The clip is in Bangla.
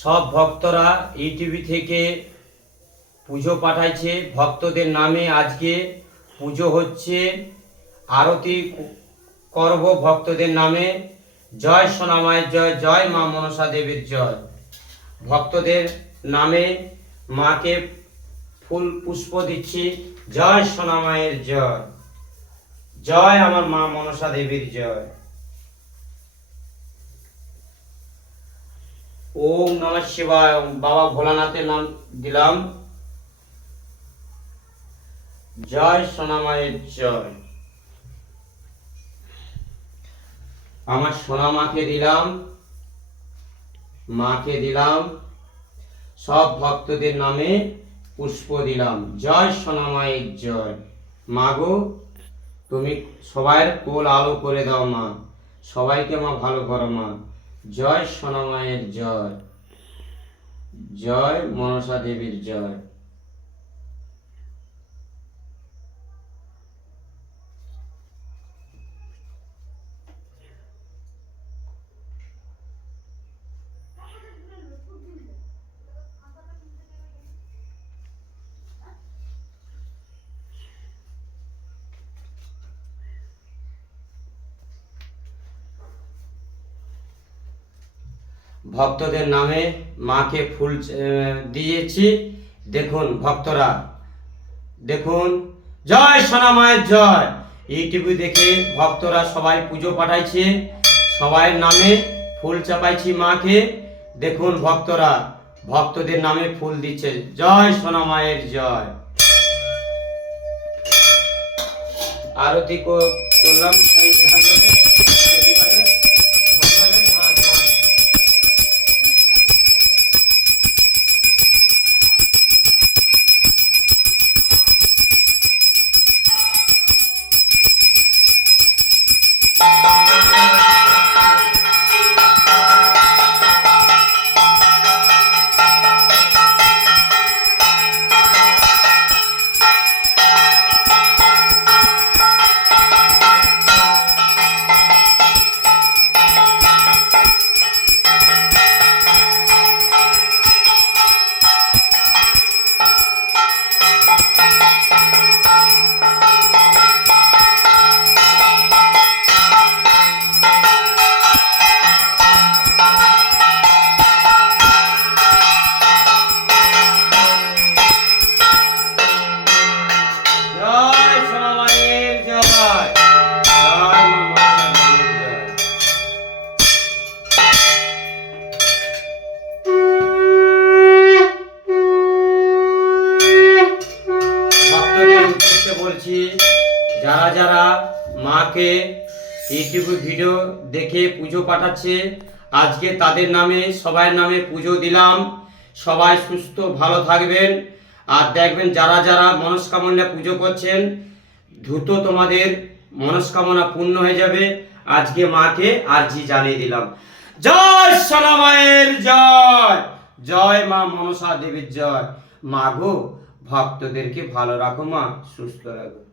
সব ভক্তরা ইউটিভি থেকে পুজো পাঠাইছে ভক্তদের নামে। আজকে পুজো হচ্ছে, আরতি করব ভক্তদের নামে। জয় সোনামায়ের জয়, জয় মা মনসা দেবীর জয়। ভক্তদের নামে মাকে ফুল পুষ্প দিচ্ছি। জয় সোনামায়ের জয়, জয় আমার মা মনসা দেবীর জয়। ওম নমঃ শিবায়। বাবা ভোলানাথের নাম দিলাম। জয় সোনামায়ের জয়। আমার সোনা মাকে দিলাম, মাকে দিলাম। সব ভক্তদের নামে পুষ্প দিলাম। জয় সোনামায়ের জয়। মা গো, তুমি সবাই কোল আলো করে দাও মা, সবাইকে মা ভালো করো মা। জয় সোনামায়ের জয়, জয় মনসা দেবীর জয়। ভক্তদের নামে মাকে ফুল দিয়েছি। দেখুন ভক্তরা, দেখুন। জয় সোনামায়ের জয়। ইউটিউবে দেখে ভক্তরা সবাই পুজো পাঠাইছে, সবাই নামে ফুল চাপাইছি মাকে। দেখুন ভক্তরা ভক্তদের নামে ফুল দিচ্ছে। জয় সোনামায়ের জয়। আরতি করলাম। বলছি, যারা যারা মাকে ইউটিউব ভিডিও দেখে পুজো পাঠাচ্ছে, আজকে তাদের নামে সবাই নামে পুজো দিলাম। সবাই সুস্থ ভালো থাকবেন। আর দেখবেন যারা যারা মনস্কামনা পুজো করছেন, দ্রুত তোমাদের মনস্কামনা পূর্ণ হয়ে যাবে। আজকে মাকে আরজি জানিয়ে দিলাম। জয় সোনামায়ের জয়, জয় মা মনসা দেবীর জয়। মা গো, ভক্তদেরকে ভালো রাখো মা, সুস্থ রাখো।